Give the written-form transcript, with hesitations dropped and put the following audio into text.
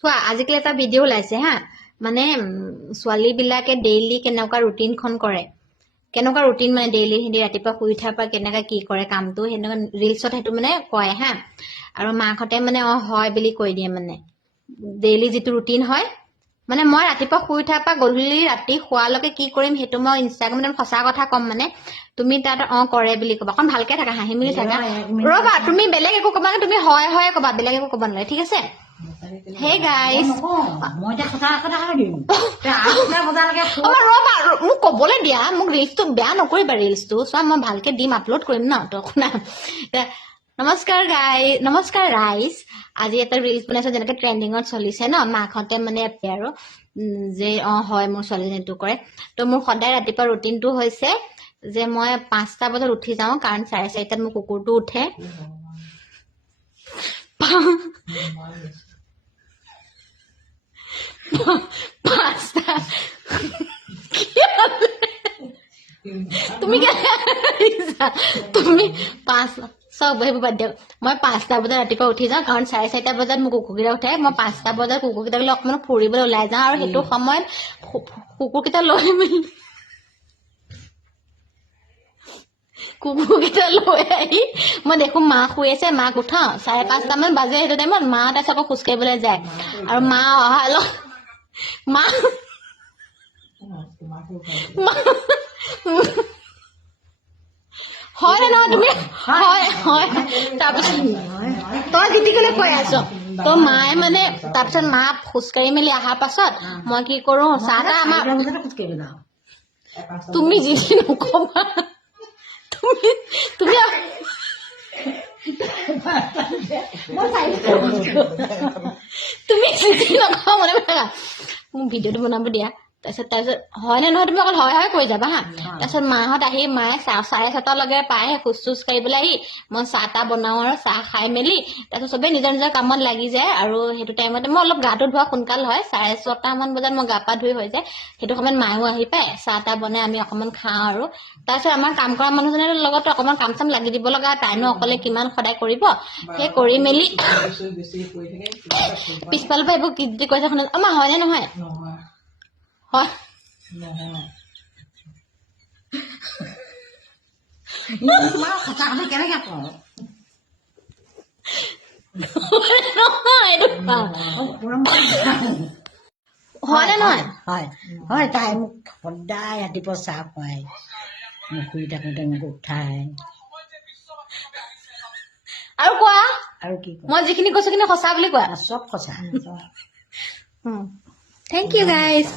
চোৱা আজিকালি এটা ভিডিঅ' ওলাইছে হা মানে ছোৱালী বিলাকে ডেইলি কেনেকুৱা ৰুটিনখন কৰে কেনেকুৱা ৰুটিন মানে ডেইলি হিন্দি ৰাতিপুৱা শুই উঠাৰ পৰা কেনেকুৱা কি কৰে কামটো সেনেকুৱা ৰিলছত সেইটো মানে কয় হা আৰু মাকহঁতে মানে হয় বুলি কৈ দিয়ে মানে ডেইলি যিটো ৰুটিন হয় মানে মই ৰাতিপুৱা শুই উঠাৰ পৰা গধূলি ৰাতি শোৱালৈকে কি কৰিম সেইটো মই ইনষ্টাগ্ৰামত সঁচা কথা ক'ম মানে তুমি তাত কৰে বুলি ক'বা অকণ ভালকে থাকা হাঁহি মেলি থাকা ৰ'বা তুমি বেলেগ একো ক'বা তুমি হয় হয় ক'বা বেলেগ একো ক'ব নালাগে ঠিক আছে Hey guys, মই এতিয়া কথা কথা দিম ৰ'বা মোক ক'বলৈ দিয়া মোক ৰিলছটো বেয়া নকৰিবা ৰিলছটো চোৱা মই ভালকে দিম আপলোড কৰিম ন তো শুনা নমস্কাৰ ৰাইজ আজি এটা ৰিলছ বনাইছো যেনেকে ট্ৰেণ্ডিঙত চলিছে ন মাকহঁতে মানে আৰু যে হয় মোৰ ছোৱালীজনীটো কৰে তো মোৰ সদায় ৰাতিপুৱা ৰুটিনটো হৈছে যে মই 5টা বজাত উঠি যাওঁ কাৰণ 4:30টাত মোৰ কুকুৰটো উঠে Pasta. তুমি তুমি 5 চব বহিব বাদ দিয়ক মই 5টা বজাত ৰাতিপুৱা উঠি যাওঁ কাৰণ 4:30টা বজাত মোক কুকুৰকেইটা উঠে মই 5টা বজাত কুকুৰকেইটাক লৈ অকণমান ফুৰিবলৈ ওলাই যাওঁ আৰু সেইটো সময়ত কুকুৰকেইটা লৈ আহি মই দেখো মা শুই আছে মাক উঠাও 5:30 মান বাজে সেইটো টাইমত মা তাৰপিছত আকৌ খোজকাঢ়িবলৈ যায় আৰু মা অহা মা হয় নে নহয় তুমি হয় হয় তাৰপিছত তই জিতিকলে কৈ আছ তো মায়ে মানে তাৰপিছত মা খোজকাঢ়ি মেলি অহাৰ পাছত মই কি কৰো চাহটা আমাৰ তুমি জিতি নকবা তুমি তুমি জিতি নকবা মনে মোক ভিডিঅ'টো বনাব দিয়া তাৰপিছত হয় নে নহয় তুমি অকল হয় হয় কৈ যাবা হা তাৰপিছত মাহঁত আহি মায়ে 6:30লৈকে পায় খোজ কাঢ়িবলৈ আহি মই চাহটা বনাওঁ আৰু চাহ খাই মেলি তাৰপিছত চবেই নিজৰ নিজৰ কামত লাগি যায় আৰু সেইটো টাইমতে মই অলপ গাটো ধোৱা সোনকাল হয় 6:30 মান বজাত মই গা পা ধুই হৈ যায় সেইটো সময়ত মায়েও আহি পায় চাহটা বনাই আমি অকণমান খাওঁ আৰু তাৰপিছত আমাৰ কাম কৰা মানুহজনৰ লগতো অকণমান কাম চাম লাগি দিব লগা তাইনো অকলে কিমান সদায় কৰিব সেই কৰি মেলি পিছফালৰ পৰা এইবোৰ কি কৈছে শুনা আমাৰ হয়নে নহয় হয় কেনেকে কওঁ হয় নে নহয় হয় হয় তাই মোক সদায় ৰাতিপুৱা চাহ খুৱাই মোক শুই থাকোঁতে মোক উঠাই আৰু কোৱা আৰু কি মই যিখিনি কৈছো কিন্তু সঁচা বুলি কোৱা চব সঁচা থেংক ইউ গাইজ